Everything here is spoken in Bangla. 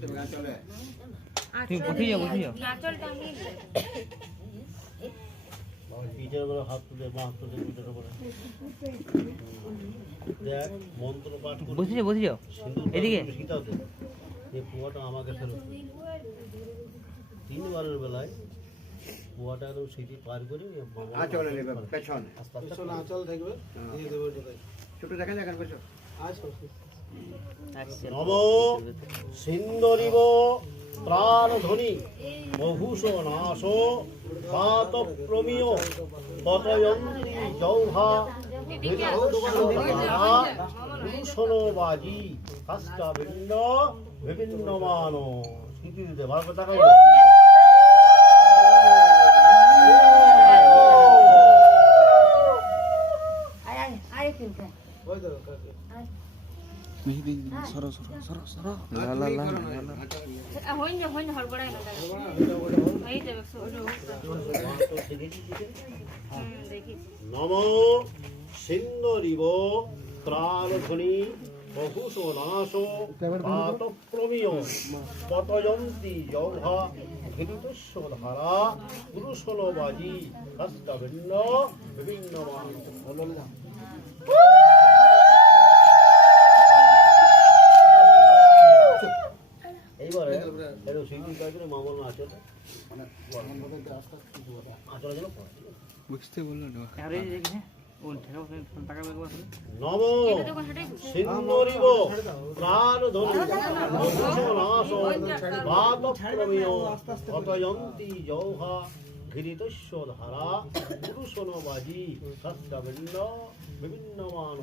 তুমি বসে যাও পিঠের উপরে হাত তুলে মা হাত তুলে পিঠের উপরে দেখ মন্ত্র পাঠ করে বসে যাও এদিকে শীতাতে এই পোয়াটা আমাকে ফেরত দিন। 3 বারের বেলায় পোয়াটা একদম সিটি পার করে আঁচলে নেবে পেছন পেছনে আঁচল থাকবে দিয়ে দেবো ছোট দেখা যাক পেছন নম সিন্দরিব প্রাণধ্বনি বহুষ নাশ পাত প্রমিয় পতয়ন্তি জৌহা পুরুষনবাজি কাষ্টা ভিন্ন বিভিন্ন মান স্মৃতি দিতে ভালো করে টাকা নম সিন্দরিব ত্রাণধ্বনি বহুষ নাশ পাত প্রমিয় পতয়ন্তি জৌহা ঘৃতস্ব ধারা পুরুষনবাজি কাষ্টা ভিন্ন বিভিন্ন মান এইবারে এরকম সিটি পাই করে মামল আঁচল আঁচল যেন বুঝতে বললো না নম সিন্দরিব প্রাণধ্বনি নাশ পাত প্রমেয় পতয়ন্তি জৌহা ঘৃতস্ব ধারা পুরুষনবাজি কাষ্টা ভিন্ন বিভিন্ন মান